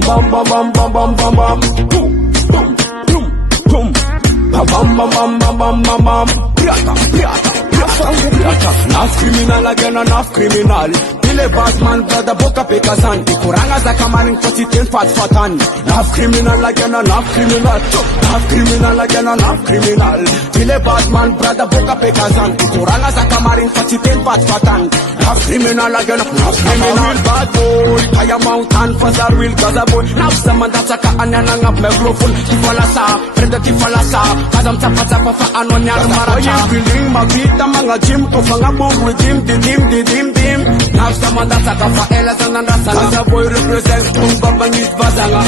bam bam bam bam bam bam bam bam. Boom boom boom boom. Bam bam bam bam bam bam bam. Pirata pirata pirata pirata. Enough criminal again, enough criminal. Ile Batman brother boka pekazan. Ikuranga za kamaring poti ten fat fatan. Enough criminal again, enough criminal. Enough criminal again, enough criminal. Ile Batman brother boka pekazan. Ikuranga za kamaring poti ten fat fatan. Enough criminal again, enough criminal. Bad boy, kaya mountain fazar will gaza boy. Enough zaman data ka anyana ngap microphone. Kifalasa, prenda kifalasa. Kadam tapa tapa fa anonya maracha. Building magita mga gym ko fanga bugu gym didim didim dim. Enough zaman data ka fa ela sananda gaza boy represent kung bambangit bazanga.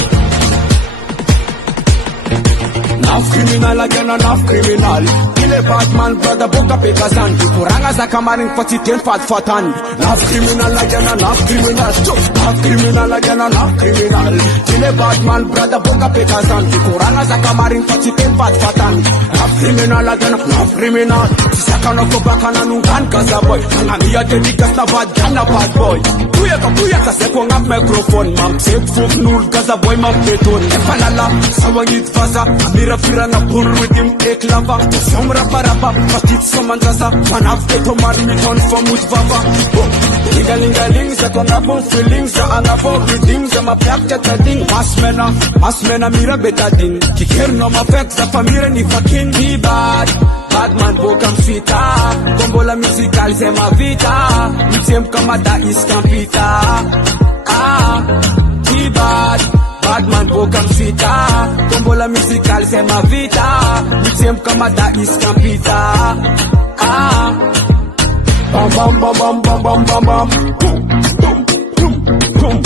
Enough criminal again, enough criminal. Ile Batman brother boka pekazan. Ikuranga za kamaring pati ten fat fatan. Enough criminal again, enough criminal. Enough criminal again, enough criminal. Ile Batman brother boka pekazan. Ikuranga za kamaring pati ten fat fatan. Enough criminal again, enough criminal. Sisaka no ko baka na nungan gaza boy. Nangamia dedikas na bad boy. Kuya ka seko ngap microphone. Mam sek fuk nul gaza boy mam beton. Efalala sawangit faza. Amira fira na pur with him take lava. Somra parapa patit somandasa. Manaf keto marmiton for mut vava. Lingalingaling sa kona pong feelings. Sa anapong reading sa mapiak chatading. Masmena mira betading. Kikir no mafek sa famira ni fakin di bad. Batman bokam fita. Kombola musical se ma vita. Mixem kamada iskampita. Di bad. Batman bokam fita. Kombola musical se ma vita. Mixem kamada iskampita. Bam bam bam bam bam bam bam. Boom boom boom boom.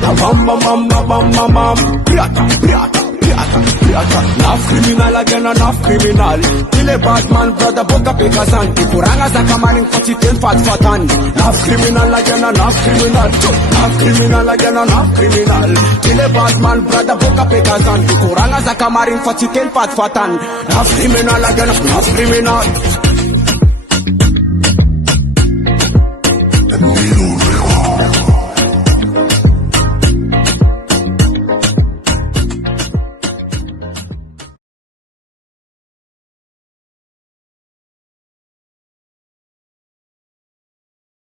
Bam bam bam bam bam bam bam. Pirata pirata pirata pirata. Enough criminal again, enough criminal. Ile Batman brother boka pekazan. Ikuranga za kamaring pati ten fat fatan. Enough criminal again, enough criminal. Enough criminal again, enough criminal. Ile Batman brother boka pekazan. Ikuranga za kamaring pati ten fat fatan. Enough criminal again, enough criminal.